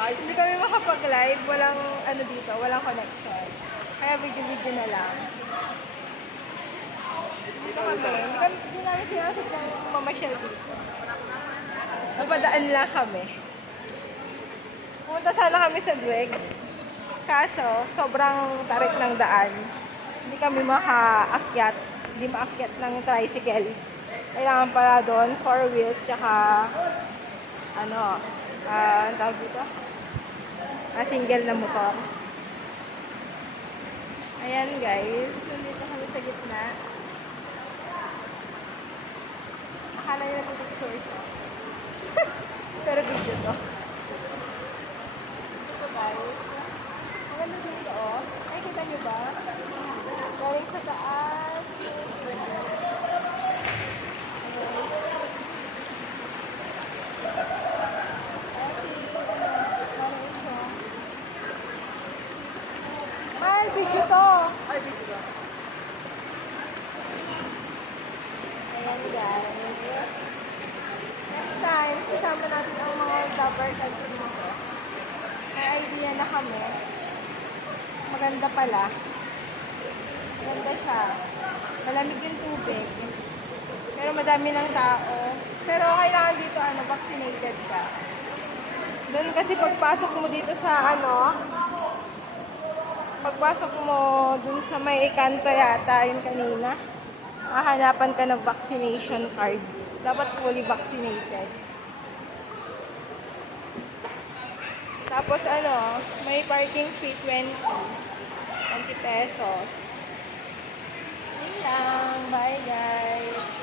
Hindi kami makapag-live, walang ano dito, walang connection. Kaya video-video na lang. Dito kami. Hindi namin sinasadyang mamasyal dito. Napadaan lang kami. Pumunta sana kami sa Dweg. Kaso, sobrang tarik ng daan. Hindi kami makaakyat. Hindi maakyat ng tricycle. Kailangan pala doon, 4 wheels, tsaka ang tawag dito? Single na motor. Ayan guys, nandito kami sa gitna. Akala nyo nagpipicture siya. Pero video to. Ito guys. Maganda dito oh. Ay, kita nyo ba? Galing sa taas. Ay, video to. Ay, video to. Ayan guys. Next time, kasama natin ang mga cover cards dito. May idea na kami. Maganda pala. Maganda siya. Malamig yung tubig. Pero madami ng tao. Pero kailangan dito, vaccinated ka. Doon kasi pagpasok mo dito sa pagpasok mo dun sa may kanto yata, yun kanina, hahanapan ka ng vaccination card. Dapat fully vaccinated. Tapos may parking fee 20 pesos. Yun lang. Bye guys.